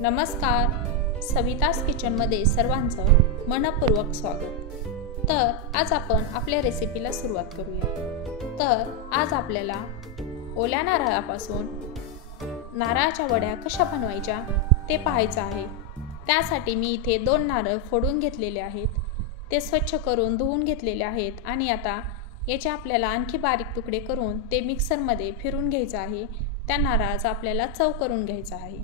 नमस्कार, सवितास किचनमध्ये सर्वांचं मनपूर्वक स्वागत। तर आज आपण आपल्या रेसिपीला सुरुवात करूया। तर आज आपल्याला ओल्या नारळापासून नारळाच्या वड्या कशा बनवायच्या ते पाहायचं आहे। त्यासाठी मी इथे 2 नारळ फोडून घेतलेले आहेत, ते स्वच्छ करून धुवून घेतलेले आहेत आणि आता याचे आपल्याला आणखी बारीक तुकडे करून ते मिक्सरमध्ये फिरून घ्यायचं आहे। त्या नारळाचा आपल्याला चव करून घ्यायचा आहे।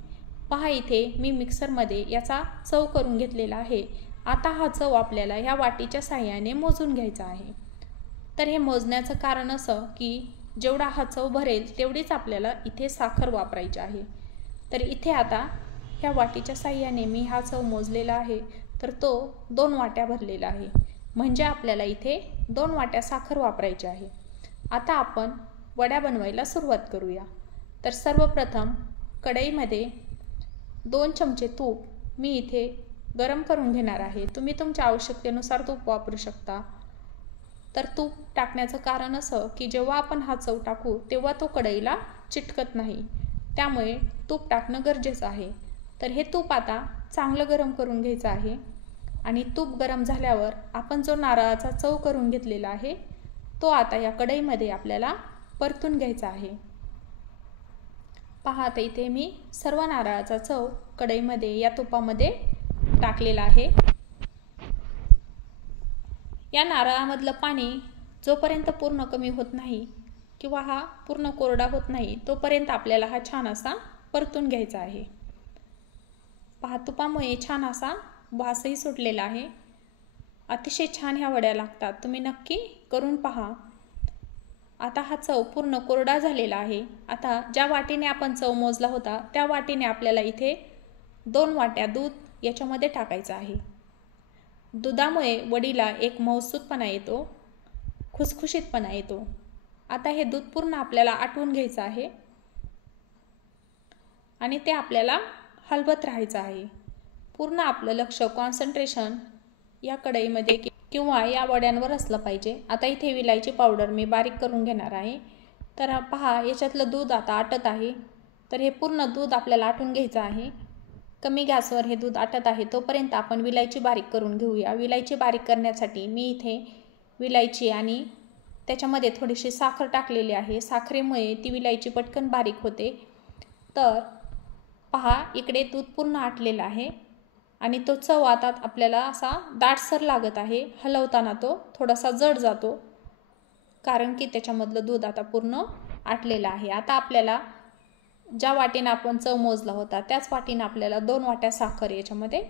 पहा, इथे मी मिक्सरमध्ये याचा चव करून घेतलेला आहे। आता हा चव आपल्याला ह्या वाटीच्या साहाय्याने मोजून घ्यायचा आहे। तर हे मोजण्याचं कारण असं की जेवढा हा चव भरेल तेवढीच आपल्याला इथे साखर वापरायची आहे। तर इथे आता ह्या वाटीच्या साहाय्याने मी हा चव मोजलेला आहे, तर तो 2 वाट्या भरलेला आहे। म्हणजे आपल्याला इथे 2 वाट्या साखर वापरायची आहे। आता आपण वड्या बनवायला सुरुवात करूया। तर सर्वप्रथम कढईमध्ये 2 चमचे तूप मी इथे गरम करून घेणार आहे। तुम्ही तुमच्या आवश्यकतेनुसार तूप वापरू शकता। तर तूप टाकण्याचं कारण असं की जेव्हा आपण हा चव टाकू तेव्हा तो कढईला चिटकत नाही, त्यामुळे तूप टाकणं गरजेचं आहे। तर हे तूप आता चांगलं गरम करून घ्यायचं आहे आणि तूप गरम झाल्यावर आपण जो नारळाचा चव करून घेतलेला आहे तो आता या कढईमध्ये आपल्याला परतून घ्यायचा आहे। पहा, आता इथे मी सर्व नारळाचा चव कढईमध्ये या तुपामध्ये टाकलेला आहे। या नारळामधलं पाणी जोपर्यंत पूर्ण कमी होत नाही किंवा हा पूर्ण कोरडा होत नाही तोपर्यंत आपल्याला हा छान असा परतून घ्यायचा आहे। पहा, तुपामुळे छान असा वासही सुटलेला आहे। अतिशय छान ह्या वड्या लागतात, तुम्ही नक्की करून पहा। आता हा चव पूर्ण कोरडा झालेला आहे। आता ज्या वाटीने आपण चव मोजला होता त्या वाटीने आपल्याला इथे 2 वाट्या दूध याच्यामध्ये टाकायचं आहे। दुधामुळे वडीला एक मऊसूतपणा येतो, खुसखुशीतपणा येतो। आता हे दूध पूर्ण आपल्याला आटवून घ्यायचं आहे आणि ते आपल्याला हलवत राहायचं आहे। पूर्ण आपलं लक्ष, कॉन्सन्ट्रेशन या कढईमध्ये किंवा या वड्यांवर असलं पाहिजे। आता इथे विलायची पावडर मी बारीक करून घेणार आहे। तर पहा, याच्यातलं दूध आता आटत आहे। तर हे पूर्ण दूध आपल्याला आटून घ्यायचं आहे। कमी गॅसवर हे दूध आटत आहे तोपर्यंत आपण विलायची बारीक करून घेऊया। विलायची बारीक करण्यासाठी मी इथे विलायची आणि त्याच्यामध्ये थोडीशी साखर टाकलेली आहे। साखरेमुळे ती विलायची पटकन बारीक होते। तर पहा, इकडे दूध पूर्ण आटलेलं आहे आणि तो चव आता आपल्याला असा दाटसर लागत आहे। हलवताना तो थोडासा जड जातो, कारण की त्याच्यामधलं दूध आता पूर्ण आटलेलं आहे। आता आपल्याला ज्या वाटीने आपण चव मोजला होता त्याच वाटीने आपल्याला 2 वाट्या साखर याच्यामध्ये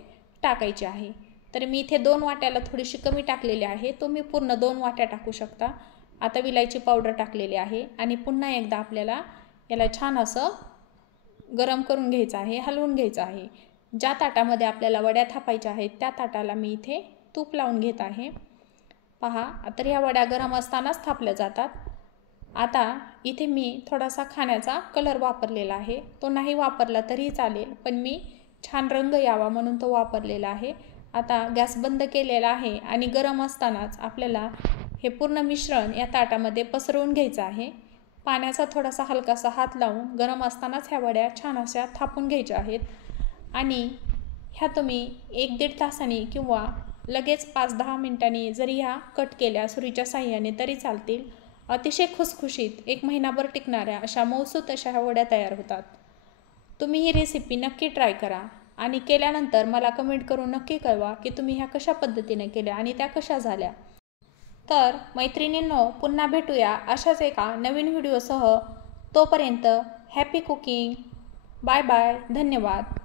टाकायची आहे। तर मी इथे 2 वाट्याला थोडीशी कमी टाकलेली आहे, तुम्ही पूर्ण 2 वाट्या टाकू शकता। आता विलायची पावडर टाकलेली आहे आणि पुन्हा एकदा आपल्याला याला छान असं गरम करून घ्यायचं आहे, हलवून घ्यायचं आहे। ज्या ताटामध्ये आपल्याला वड्या थापायच्या आहेत त्या ताटाला मी इथे तूप लावून घेत आहे। पहा, तर ह्या वड्या गरम असतानाच थापल्या जातात। आता इथे मी थोडासा खाण्याचा कलर वापरलेला आहे, तो नाही वापरला तरी चालेल, पण मी छान रंग यावा म्हणून तो वापरलेला आहे। आता गॅस बंद केलेला आहे आणि गरम असतानाच आपल्याला हे पूर्ण मिश्रण या ताटामध्ये पसरवून घ्यायचं आहे। पाण्याचा थोडासा हलकासा हात लावून गरम असतानाच ह्या वड्या छान अशा थापून घ्यायच्या आहेत आणि ह्या तुम्ही 1-1.5 तासांनी किंवा लगेच 5-10 मिनिटांनी जरी ह्या कट केल्या सुरीच्या साहाय्याने तरी चालतील। अतिशय खुसखुशीत 1 महिनाभर टिकणाऱ्या अशा मऊसूत अशा ह्या वड्या तयार होतात। तुम्ही ही रेसिपी नक्की ट्राय करा आणि केल्यानंतर मला कमेंट करून नक्की कळवा की तुम्ही ह्या कशा पद्धतीने केल्या आणि त्या कशा झाल्या। तर मैत्रिणींनो, पुन्हा भेटूया अशाच एका नवीन व्हिडिओसह। तोपर्यंत हॅपी कुकिंग। बाय बाय, धन्यवाद।